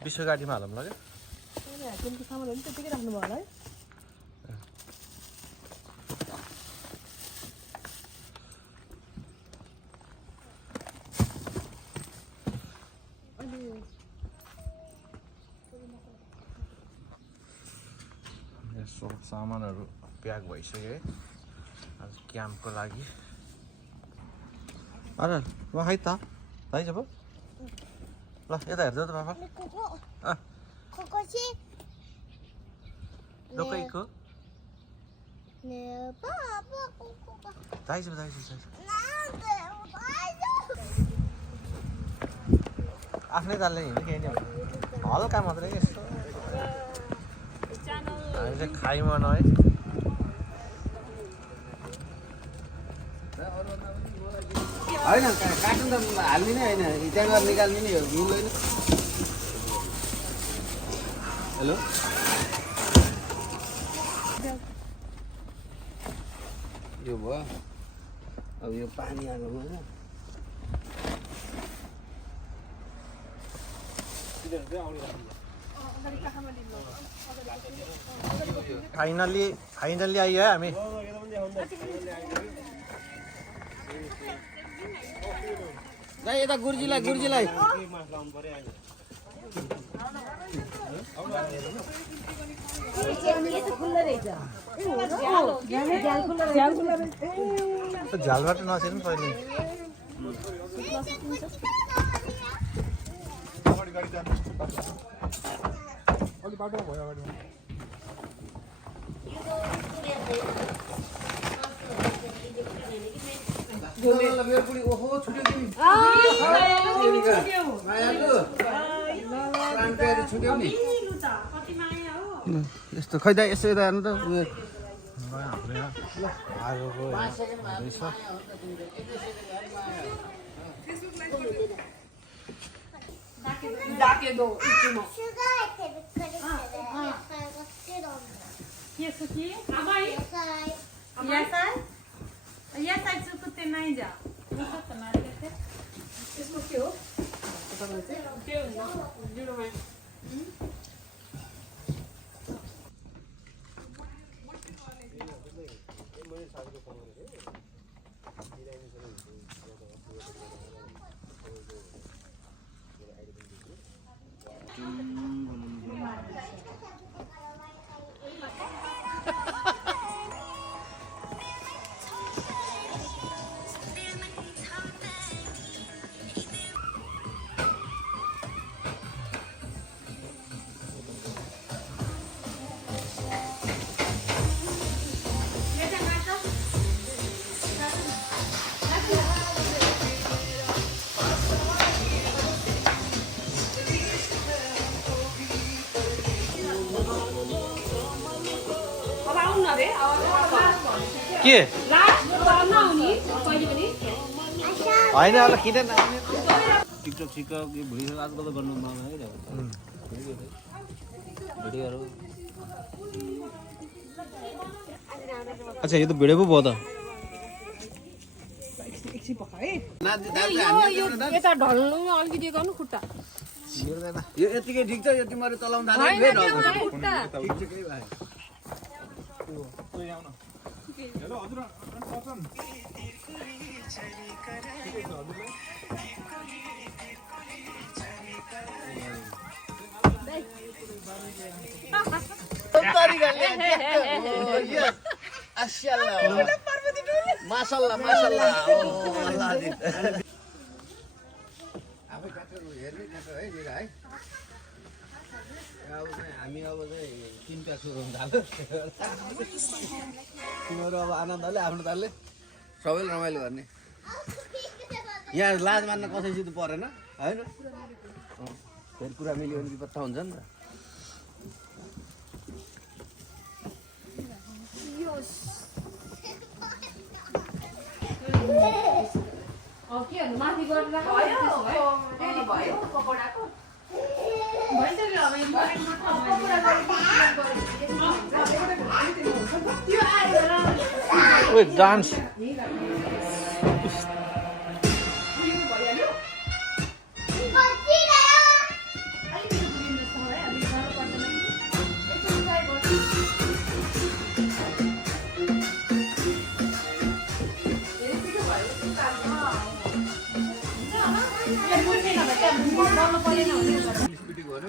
विश्व गाडीमा हालौँ ल त्यो सामानहरु पनि त्यतिकै राख्नु भयो होला है सब सामानहरु प्याक भइसक्यो है आज क्याम्पको लागि अरे ल है त है जब ल यता हेर्दै त बाबा Kokoshi. लोकैको Ne papa koko. दाइजो आफ्नै तालले हिँड्नु केही नि हल्का मात्रै के यस्तो हामी चाहिँ खाइमान है होइन काट्नु त हाल्दिनँ होइन त्यहाँ गएर निकाल्ने नि हो मिल्दैन हेलो यो भयो अब यो पानी हाल्नु फाइनली आइयो है हामी यता गुर्जीलाई झालबाट नसेर्नु पहिले यस्तो खै दा यसो यता हेर्नु त हाम्रो यहाँ आगोको हुँदैछ के होइन होला किन टिकटक सिकटक यो भिडियो आजकल त गर्नु मन है भिडियोहरू अच्छा यो त भिडियो पो भयो त यता ढल्नु अलिकति गर्नु खुट्टा यो यतिकै ठिक छ यति मरे चलाउँदा माशाल्लाह हामी अब चाहिँ तिन प्याक सुरु हुन थाल्यो तिमीहरू अब आनन्दले आफ्नो तालले सबैले रमाइलो गर्ने यहाँ लाज मान्न कसैसित परेन होइन फेरि कुरा मिल्यो भने विपत्ता हुन्छ नि त माथि गरेर भयो पकोडाको डान्स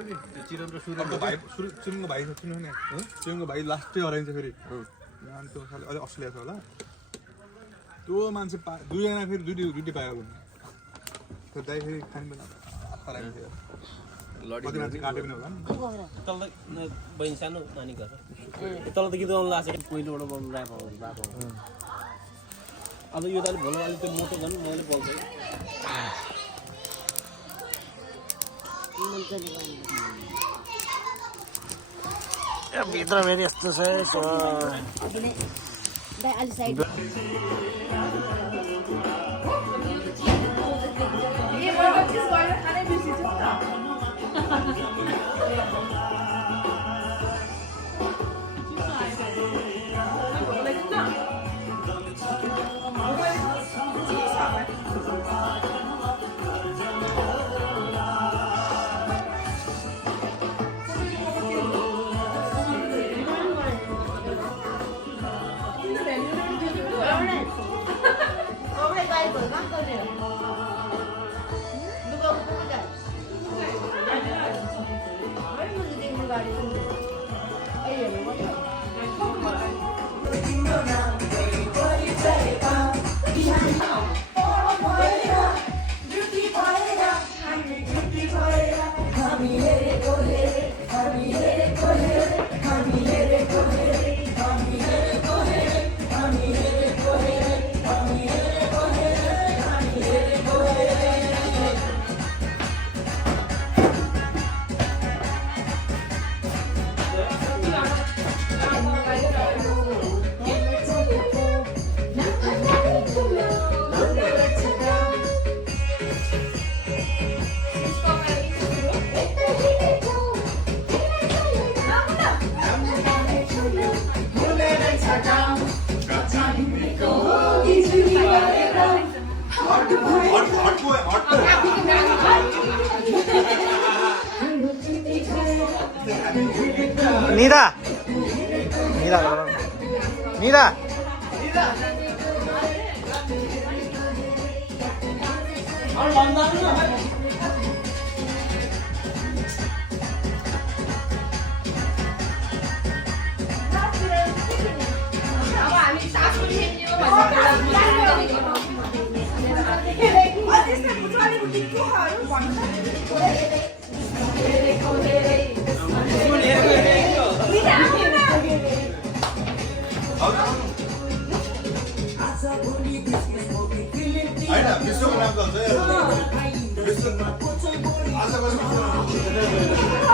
नि चिरन र अर्को भाइ चिरनको भाइ छ सुन्नु नि चिरनको भाइ लास्टै हराइन्छ फेरि यहाँ त्यो साले अझै अस्ट्रेलिया छ होला त्यो मान्छे दुईजना फेरि दुईटी पायो भने त्यो दाइ फेरि खानु पनि हराइन्छ कति मान्छे काट्यो पनि होला नि तल बहिनी सानो नानी घर तल त गीत गाउनु लाग्छ पहिलोबाट बोल्नु राको अब यो त अलि भोलि अलिक त्यो मोटो झन् मैले बोल्छु भित्र फेरि यस्तो छ निरा निरा निरा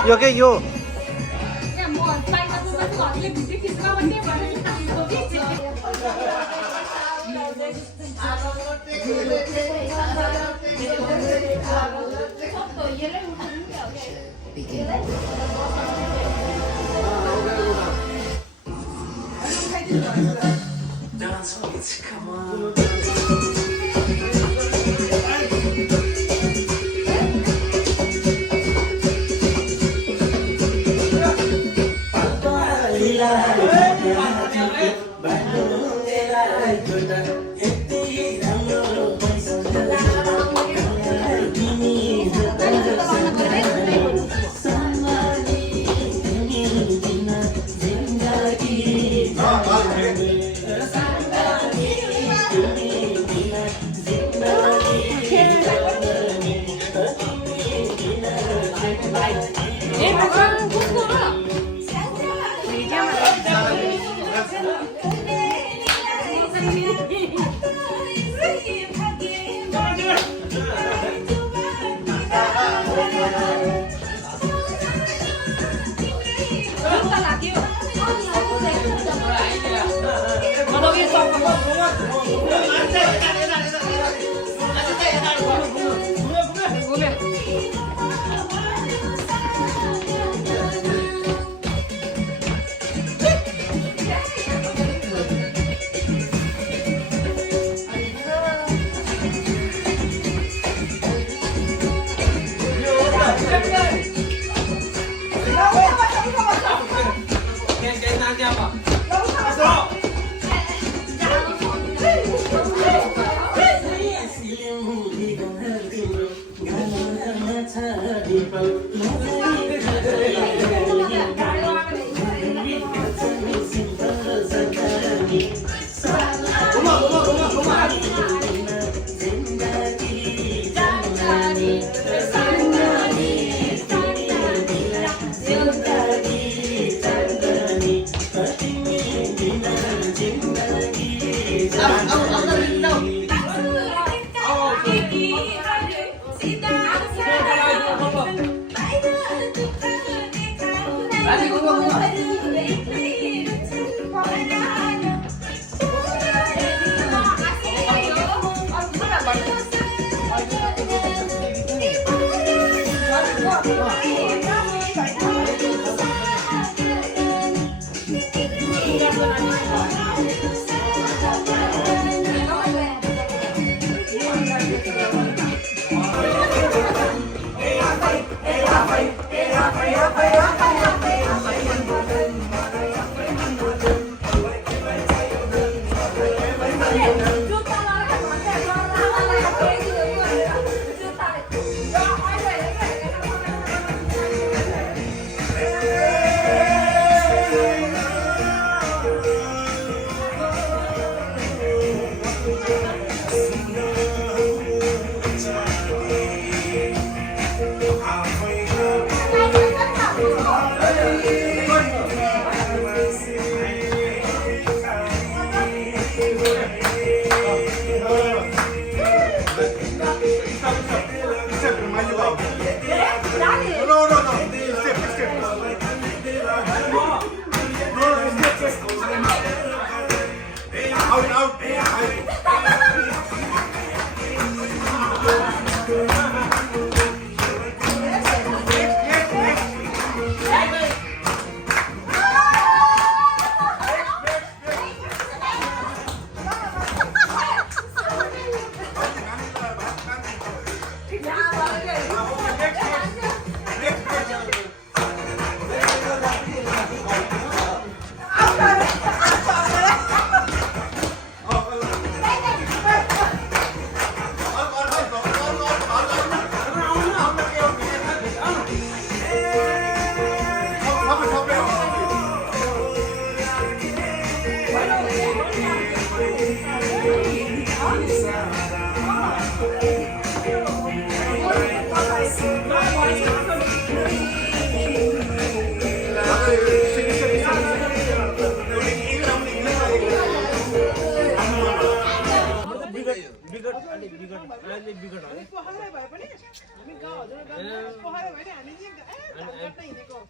यो के यो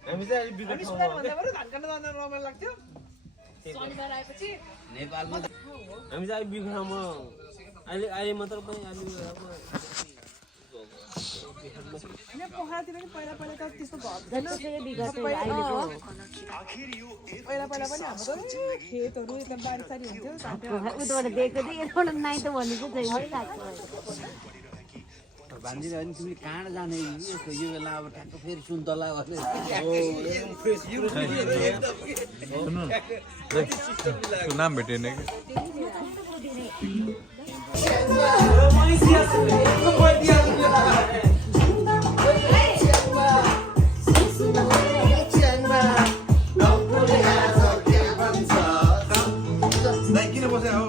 हामी चाहिँ अलि बिगत ठाउँमा हो क्या। शनिबार आएपछि नेपालमा हामी चाहिँ अलि बिगत ठाउँमा अहिले मात्र पनि अलि होइन पोखरातिर नि पहिला पहिला त त्यस्तो घर पहिला पहिला पनि हाम्रो खेतहरू एकदम बारीसारी हुन्थ्यो भन्दिनँ नि तिमीले कहाँ जाने यस्तो यो बेला अब ठ्याक्क फेरि सुन्तला गर्ने नाम भेटेन कि किन बसे हो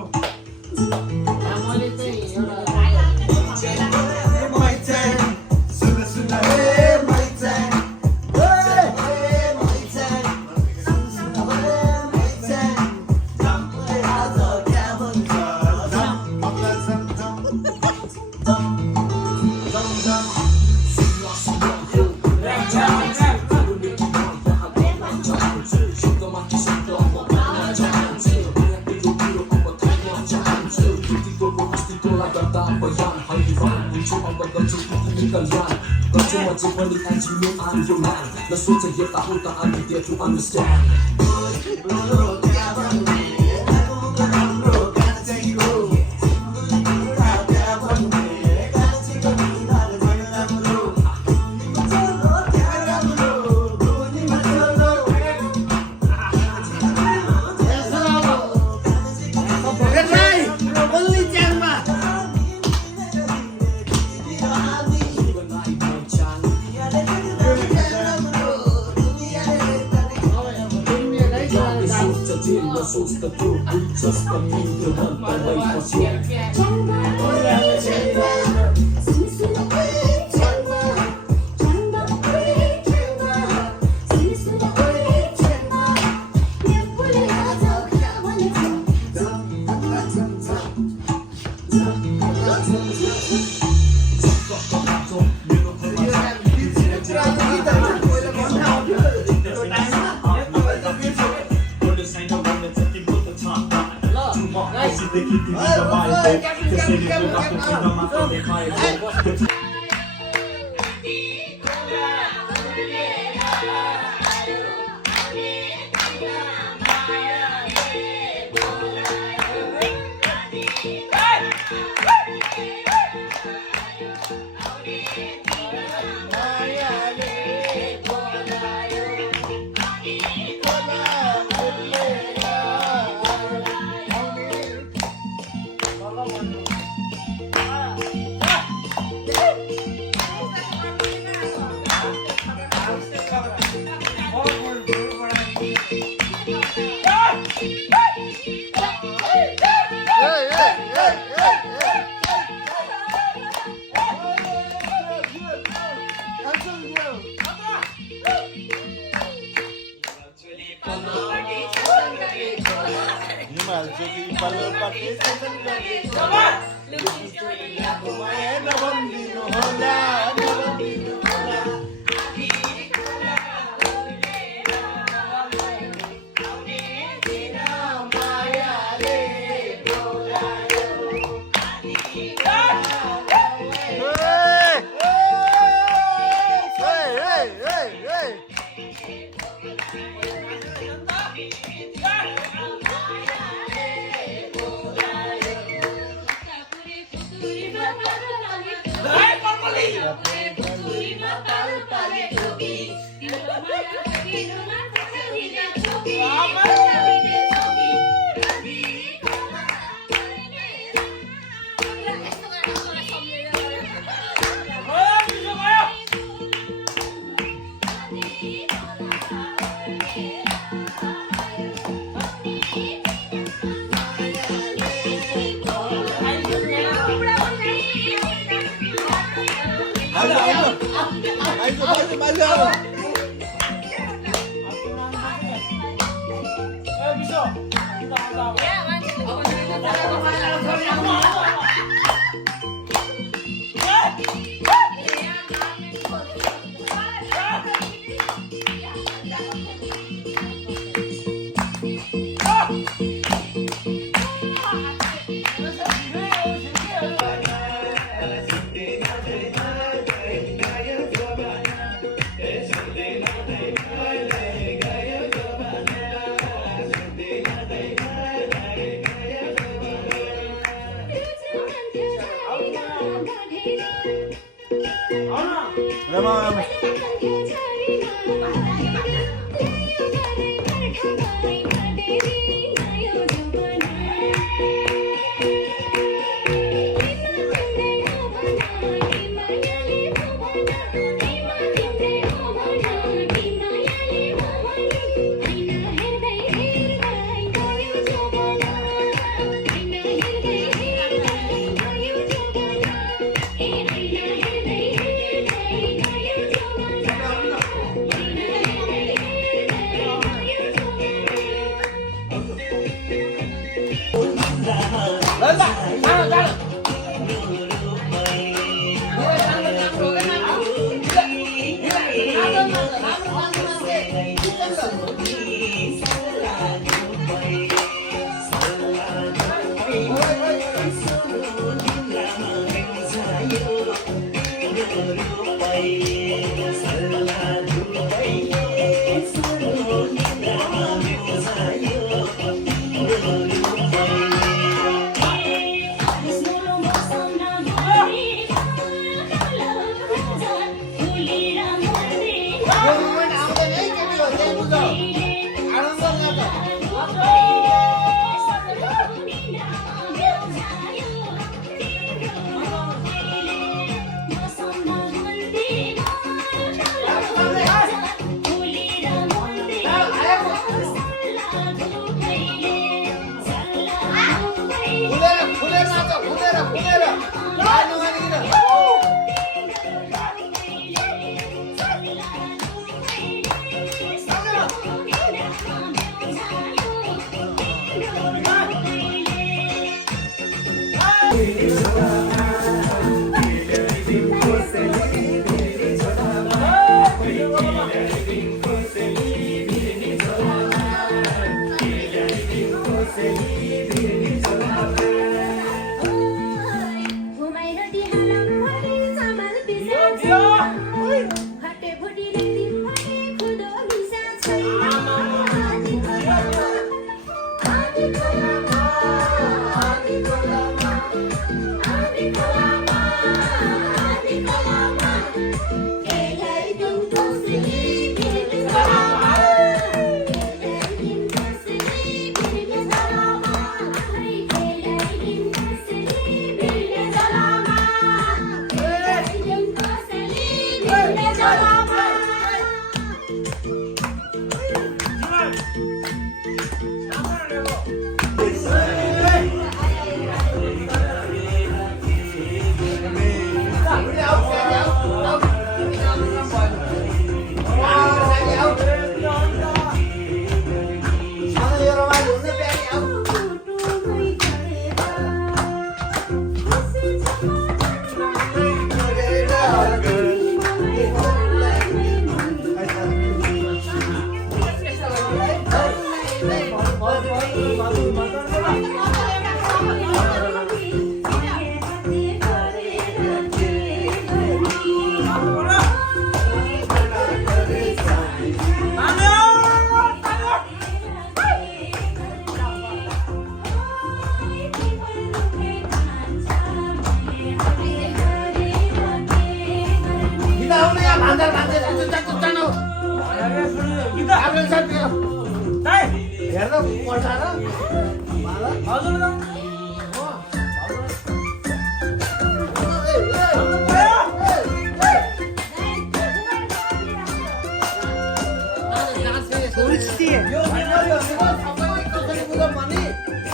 Let's switch and get the whole thing I'm there to understand. Just the truth, just the truth, you want the way for you. देखि तिमी रमाएको त्यसैले कुराको कुरामा देखाएको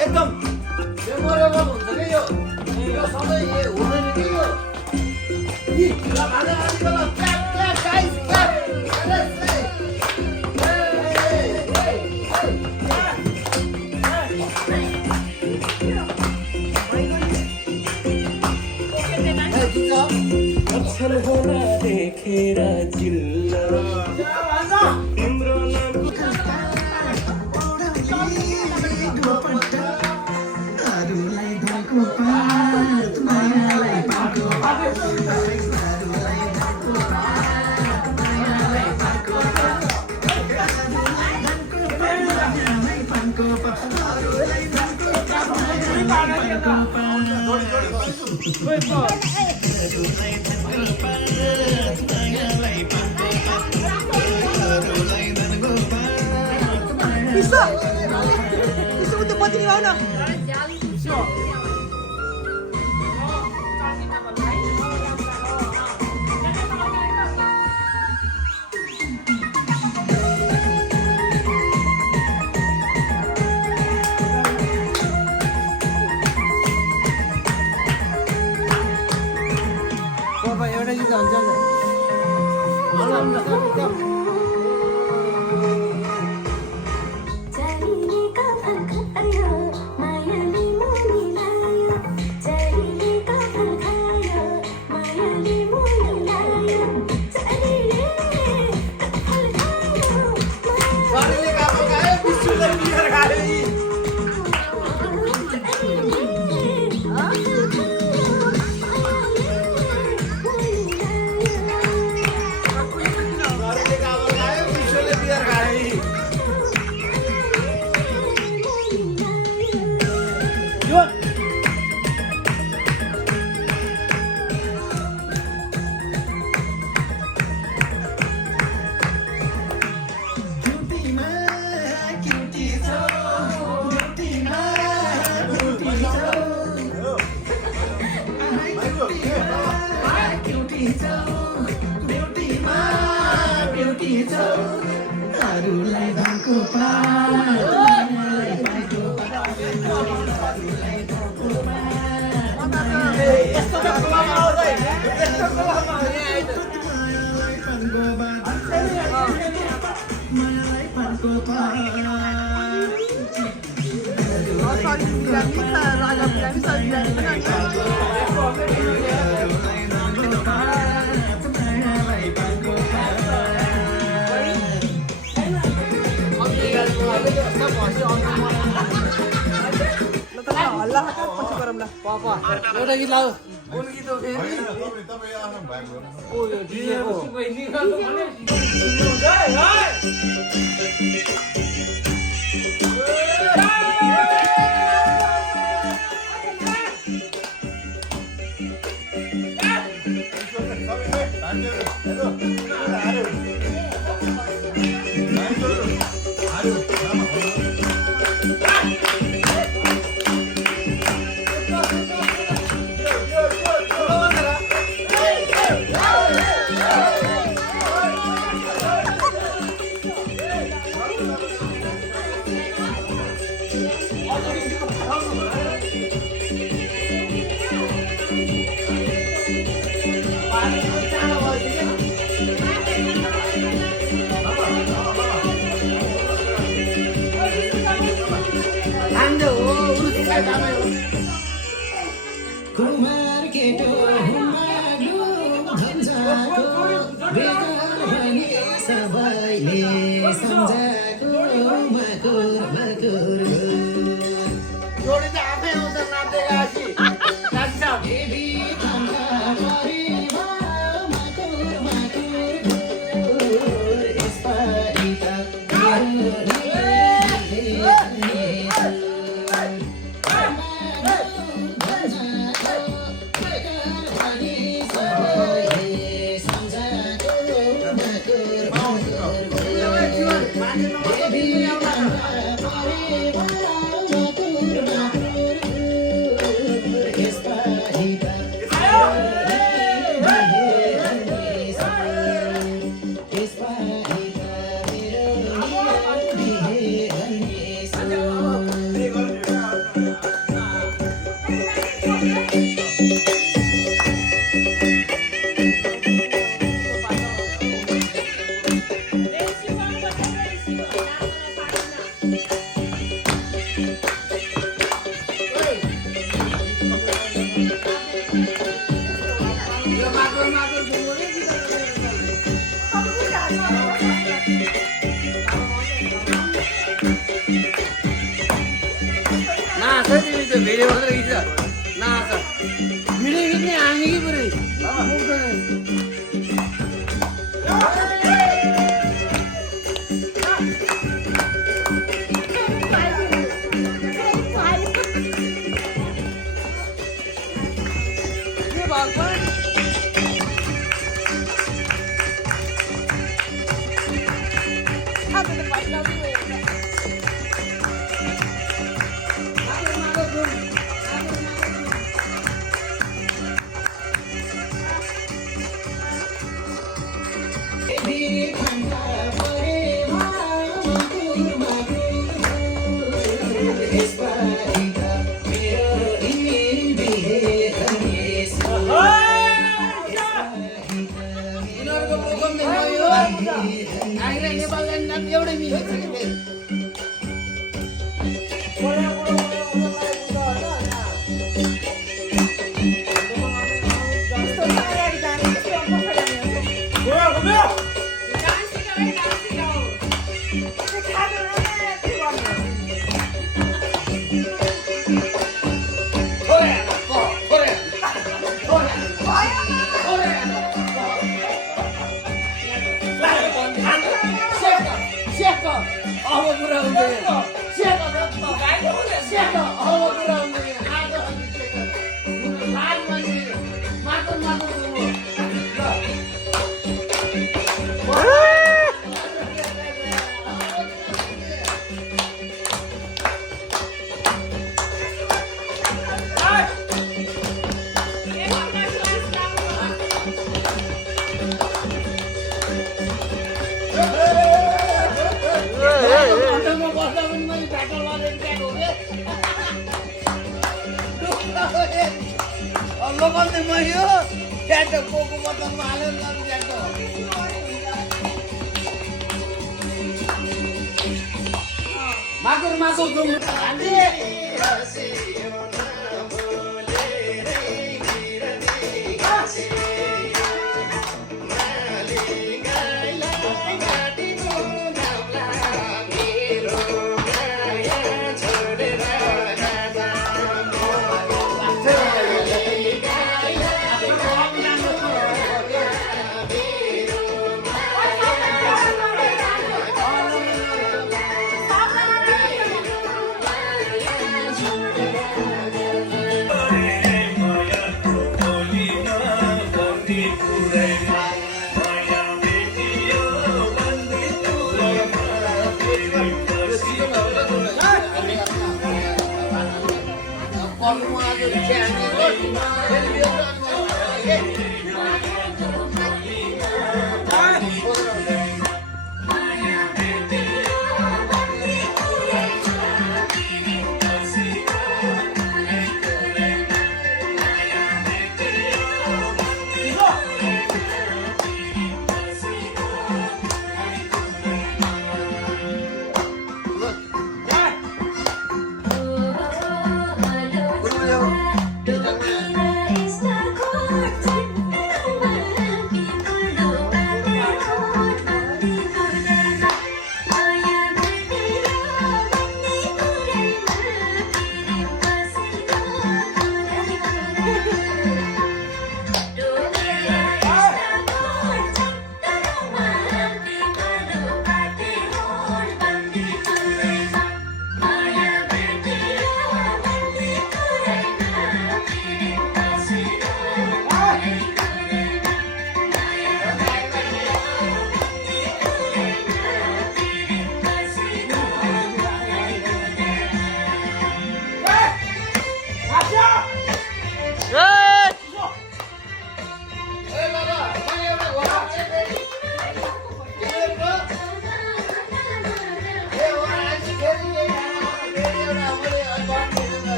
एकदम मेमोरेबल हुन्छ कि यो सधैँ हुँदैन कि यो देखेर जिल्ला तिम्रो Bisa. Bisa untuk buat di mana? Bapak ya udah kita jalan. एउटा गीत लाऊ कुन गीत हो फेरि ओ यो डीजेको कुमार केटो हुमाग्लो भन्छको बेगर भने सबैले सम्झाको मकुर मकुर जोडी त आफै आउँछ नाच्दै गएपछि नाच्छ देवी खङ्गा परेवा मकुर मकुर यसपालि त नाच्छ तिमी त्यो भिडियो मात्रै खिच्छ नाच्छ भिडियो खिच्ने हामी कि पुरै एउटै मिलेको अब पुरा हुँदैन लोकलले मैले ट्याक्टर कोको बोतलमा हालेर लानु ट्याक्टर माकुर माकुर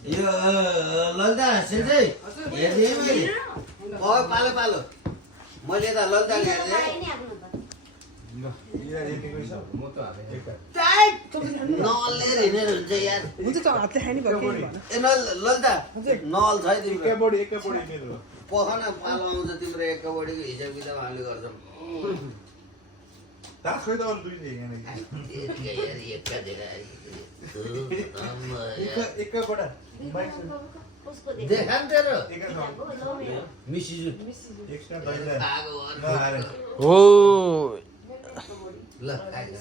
यो ललिता सेन्जै हेर्दिएँ मैले पालो पालो मैले यता ललिताले हेर्दिएँ नलले हिँडेर हुन्छ यार हुन्छ त हातले खाइ नि भयो ए ललिता नल छ है तिम्रो एकैपट्टि मेरो पखन पालो आउँछ तिम्रो एकैपट्टिको हिसाब किताब हामीले गर्छौँ तास खोइ त अरू दुई देखेन एकैपट्ट देखा नि तेरो एकै मिसिजु एक्स्ट्रा दैले हो ल खाइदिनु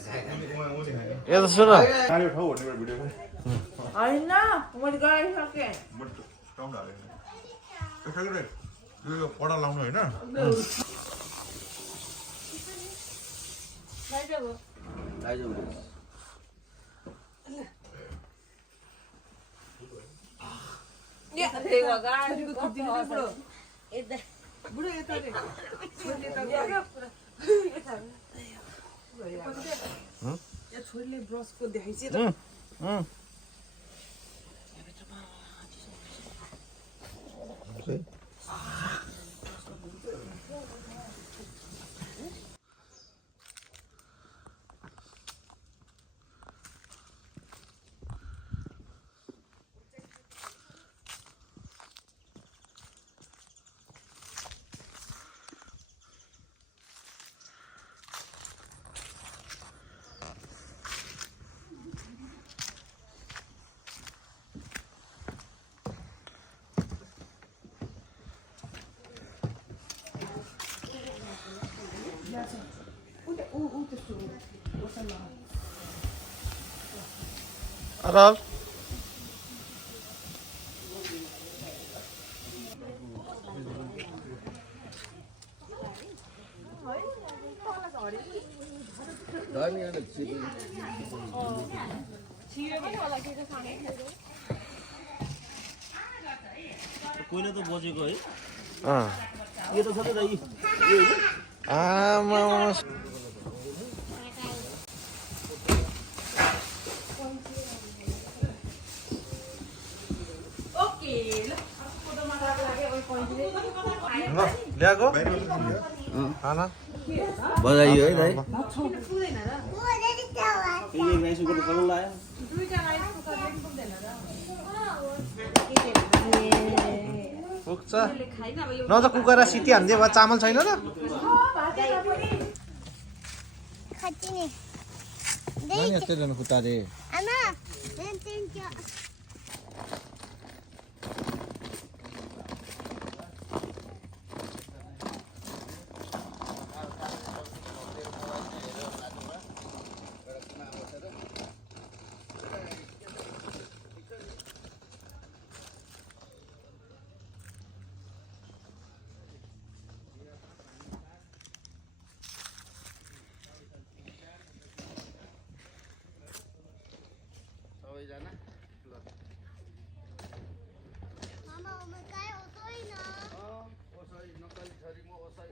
यता सुन खायो ठाउँ भन्ने भिडियो होइन मैले गरिसकेँ बट साउन्ड हालेन त्यसैले यो पडा लाउनु होइन बुढो यता रे या छोरीले ब्रसको देखाइछ त अरल कोइला त बजेको है अँ यो त छ त दाइ आमा ल्याएको खाना बजाइयो है दाइ राइस कुकर चलाउनु लायो पुग्छ न त कुकर सिटी हान्दियो भए चामल छैन र खच्चिने यस्तै जानु खुट्टा रे आमा थ्याङ्क यू सबैजना ल मामा म काय होतोइन ओसै नक्कली छोरी म ओसै